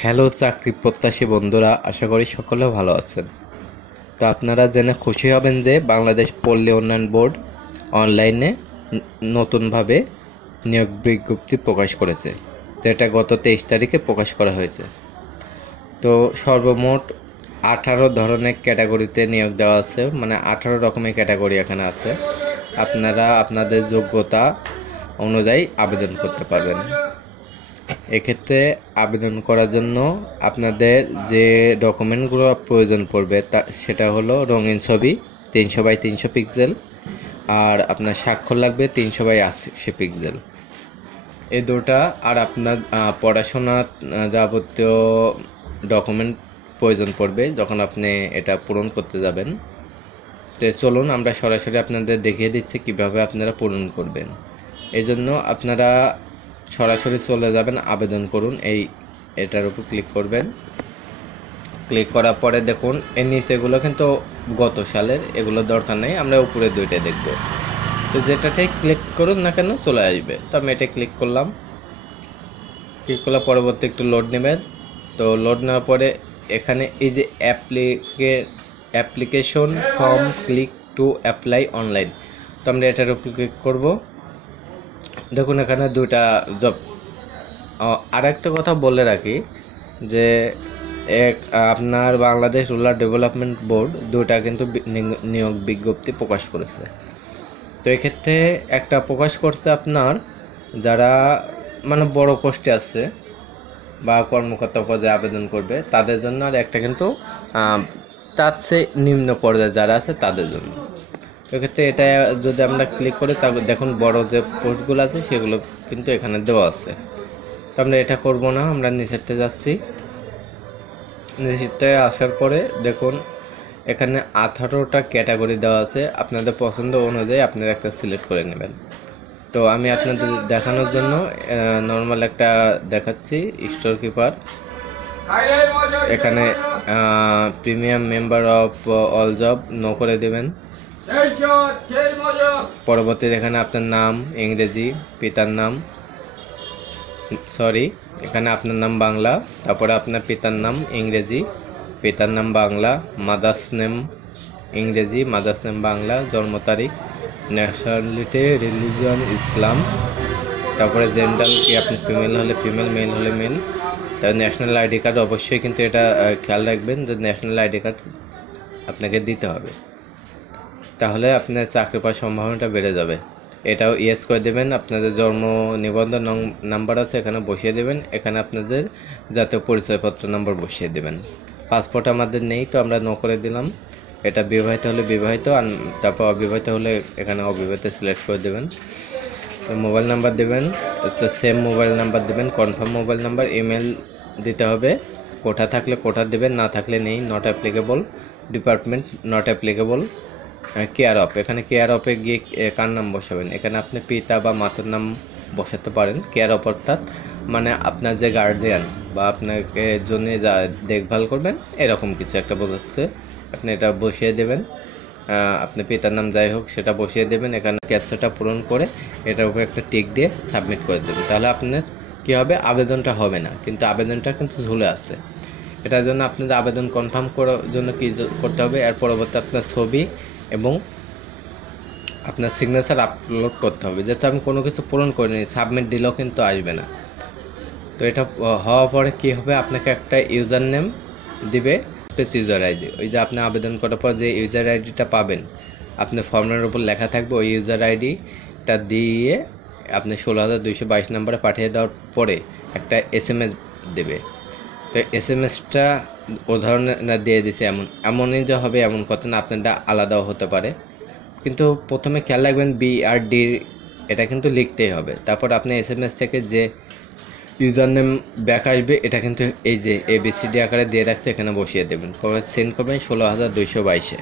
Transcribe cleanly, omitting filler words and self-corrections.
Hello চাকরি প্রত্যাশী বন্ধুরা, আশা করি সকলে ভালো আছেন। তো আপনারা জেনে খুশি হবেন যে বাংলাদেশ পল্লী উন্নয়ন বোর্ড অনলাইনে নতুনভাবে নিয়োগ বিজ্ঞপ্তি প্রকাশ করেছে। তো এটা গত 23 তারিখে প্রকাশ করা হয়েছে। তো সর্বমোট 18 ধরনের ক্যাটাগরিতে নিয়োগ দেওয়া আছে, মানে 18 রকমের ক্যাটাগরি এখানে আছে। আপনারা আপনাদের যোগ্যতা অনুযায়ী আবেদন করতে পারবেন। এক্ষেত্রে আবেদন করার জন্য আপনাদের যে ডকুমেন্টগুলো প্রয়োজন পড়বে সেটা হলো রঙিন ছবি 300x300 পিক্সেল, আর আপনার স্বাক্ষর লাগবে 300x80 পিক্সেল, এই দুটা। আর আপনার পড়াশোনার যাবতীয় ডকুমেন্ট প্রয়োজন পড়বে যখন আপনি এটা পূরণ করতে যাবেন। তো চলুন আমরা সরাসরি আপনাদের দেখিয়ে দিচ্ছি কিভাবে আপনারা পূরণ করবেন। এই জন্য আপনারা সরাসরি চলে যাবেন আবেদন করুন, এটার উপর ক্লিক করবেন। ক্লিক করার পরে দেখুন এর নিচেগুলো কিন্তু গত সালের, এগুলো দরকার নেই, আমরা উপরে দুইটা দেখব। তো যেটাতেই ক্লিক করুন না কেন চলে আসবে। তো আমি এটা ক্লিক করলাম। ক্লিক করলে পরবর্তী একটু লোড নেবেন। তো লোড নেওয়ার পরে এখানে এই যে application form click to apply online, তো আমরা এটার উপর ক্লিক করব। দেখুন এখানে দুইটা জব। আর একটা কথা বলে রাখি যে আপনার বাংলাদেশ রুরাল ডেভেলপমেন্ট বোর্ড দুইটা কিন্তু নিয়োগ বিজ্ঞপ্তি প্রকাশ করেছে। তো এক্ষেত্রে একটা প্রকাশ করছে আপনার যারা মানে বড় পোস্টে আছে বা কর্মকর্তা পদে আবেদন করবে তাদের জন্য, আর একটা কিন্তু তার চেয়ে নিম্ন পর্যায়ে যারা আছে তাদের জন্য। এক্ষেত্রে এটা যদি আমরা ক্লিক করি তাহলে দেখুন বড় যে পোস্টগুলো আছে সেগুলো কিন্তু এখানে দেওয়া আছে। তো আমরা এটা করব না, আমরা নিচেরটা যাচ্ছি। নিচেরটায় আসার পরে দেখুন এখানে 18টা ক্যাটাগরি দেওয়া আছে, আপনাদের পছন্দ অনুযায়ী আপনারা একটা সিলেক্ট করে নেবেন। তো আমি আপনাদের দেখানোর জন্য নর্মাল একটা দেখাচ্ছি, স্টোর কিপার। এখানে premium member of all job নো করে দেবেন। পরবর্তীতে এখানে আপনার নাম ইংরেজি, পিতার নাম এখানে আপনার নাম বাংলা, তারপরে আপনার পিতার নাম ইংরেজি, পিতার নাম বাংলা, মাদার্স নেম ইংরেজি, মাদার্স নেম বাংলা, জন্ম তারিখ, ন্যাশনালিটি, রিলিজিয়ন ইসলাম, তারপরে জেন্ডার কি আপনি ফিমেল হলে ফিমেল, মেল হলে মেল। তারপর ন্যাশনাল আইডি কার্ড, অবশ্যই কিন্তু এটা খেয়াল রাখবেন যে ন্যাশনাল আইডি কার্ড আপনাকে দিতে হবে, তাহলে আপনার চাকরি পাওয়ার সম্ভাবনাটা বেড়ে যাবে। এটাও ইয়েস করে দেবেন। আপনাদের জন্ম নিবন্ধন নাম্বার আছে এখানে বসিয়ে দেবেন। এখানে আপনাদের জাতীয় পরিচয়পত্র নম্বর বসিয়ে দেবেন। পাসপোর্ট আমাদের নেই, তো আমরা নো করে দিলাম। এটা বিবাহিত হলে বিবাহিত, আর তারপর অবিবাহিত হলে এখানে অবিবাহিত সিলেক্ট করে দেবেন। মোবাইল নাম্বার দেবেন, তো সেম মোবাইল নাম্বার দেবেন, কনফার্ম মোবাইল নাম্বার। ইমেল দিতে হবে, কোটা থাকলে কোটা দেবেন, না থাকলে নেই, not applicable. Department not applicable. Care of, এখানে কেয়ার অফে গিয়ে কার নাম বসাবেন, এখানে আপনি পিতা বা মাতার নাম বসাতে পারেন। কেয়ার অফ অর্থাৎ মানে আপনার যে গার্ডিয়ান বা আপনাকে জন্য যা দেখভাল করবেন এরকম কিছু একটা বোঝাচ্ছে, আপনি এটা বসিয়ে দেবেন। আপনি পিতার নাম যাই হোক সেটা বসিয়ে দেবেন। এখানে ক্যাপচাটা পূরণ করে এটার উপরে একটা টিক দিয়ে সাবমিট করে দেবেন। তাহলে আপনার কী হবে, আবেদনটা হবে না, কিন্তু আবেদনটা কিন্তু ঝুলে আছে। এটার জন্য আপনাদের আবেদন কনফার্ম করার জন্য কী করতে হবে, এর পরবর্তী আপনার ছবি এবং আপনার সিগনেচার আপলোড করতে হবে। যেহেতু আমি কোনো কিছু পূরণ করিনি, সাবমিট দিলেও কিন্তু আসবে না। তো এটা হওয়ার পরে কী হবে, আপনাকে একটা ইউজার নেম দিবে, স্পেস ইউজার আইডি। ওই যে আপনি আবেদন করার পর যে ইউজার আইডিটা পাবেন আপনার ফর্মের উপর লেখা থাকবে, ওই ইউজার আইডিটা দিয়ে আপনি 16,222 নম্বরে পাঠিয়ে দেওয়ার পরে একটা SMS দেবে। তো SMSটা উদাহরণ দিয়ে দিছে, এমনই যে হবে এমন কথা না, আপনারটা আলাদাও হতে পারে। কিন্তু প্রথমে খেয়াল রাখবেন BRD এটা কিন্তু লিখতেই হবে। তারপর আপনি SMS থেকে যে ইউজার নেম ব্যাক আসবে এটা কিন্তু এই যে ABCD আকারে দিয়ে রাখছে এখানে বসিয়ে দেবেন, সেন্ড করবেন 16,222-এ।